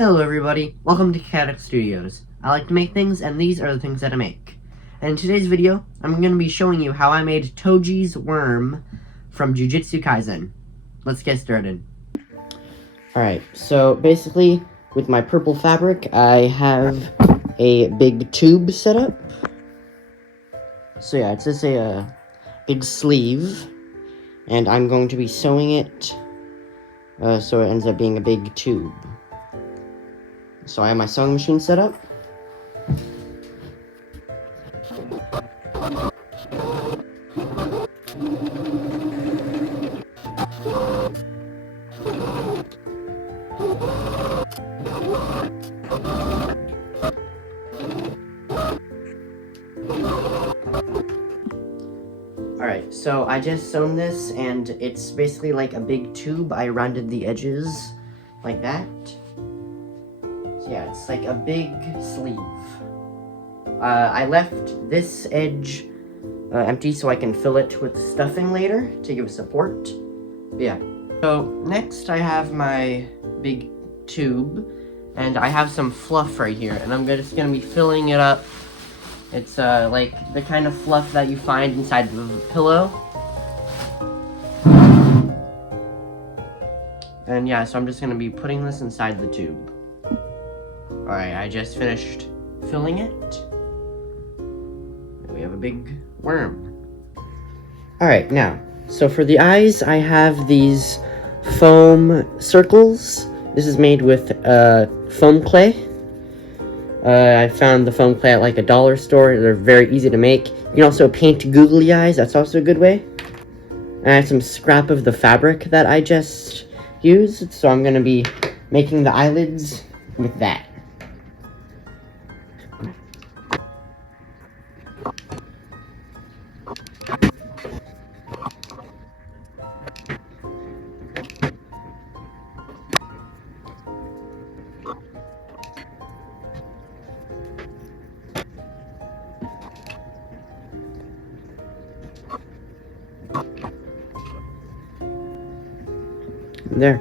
Hello everybody, welcome to Chaotic Studios. I like to make things, and these are the things that I make. And in today's video, I'm going to be showing you how I made Toji's worm from Jujutsu Kaisen. Let's get started. Alright, so basically, with my purple fabric, I have a big tube set up. So yeah, it's just a big sleeve, and I'm going to be sewing it so it ends up being a big tube. So I have my sewing machine set up. Alright, so I just sewn this, and it's basically like a big tube. I rounded the edges like that. So yeah, it's like a big sleeve. I left this edge empty so I can fill it with stuffing later to give support. But yeah. So next I have my big tube, and I have some fluff right here, and I'm just gonna be filling it up. It's like the kind of fluff that you find inside the pillow. And yeah, so I'm just gonna be putting this inside the tube. Alright, I just finished filling it. And we have a big worm. Alright, now, so for the eyes, I have these foam circles. This is made with foam clay. I found the foam clay at like a dollar store. They're very easy to make. You can also paint googly eyes. That's also a good way. And I have some scrap of the fabric that I just used. So I'm going to be making the eyelids with that. There.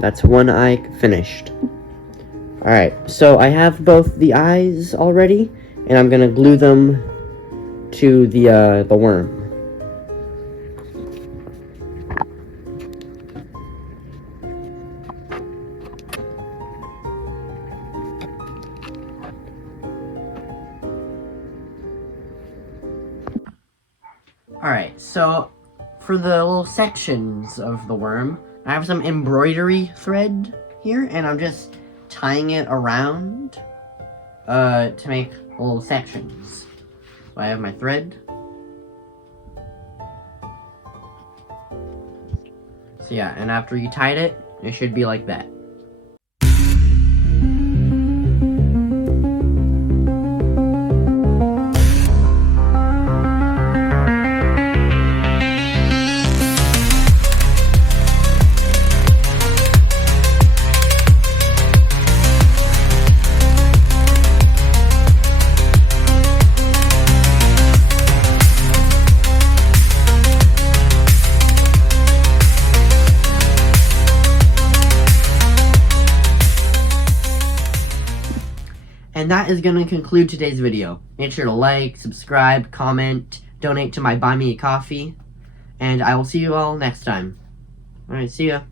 That's one eye finished. Alright, so I have both the eyes already, and I'm gonna glue them to the worm. Alright, so for the little sections of the worm, I have some embroidery thread here, and I'm just tying it around to make little sections. So I have my thread. So yeah, and after you tied it, it should be like that. And that is going to conclude today's video. Make sure to like, subscribe, comment, donate to my Buy Me a Coffee, and I will see you all next time. Alright, see ya.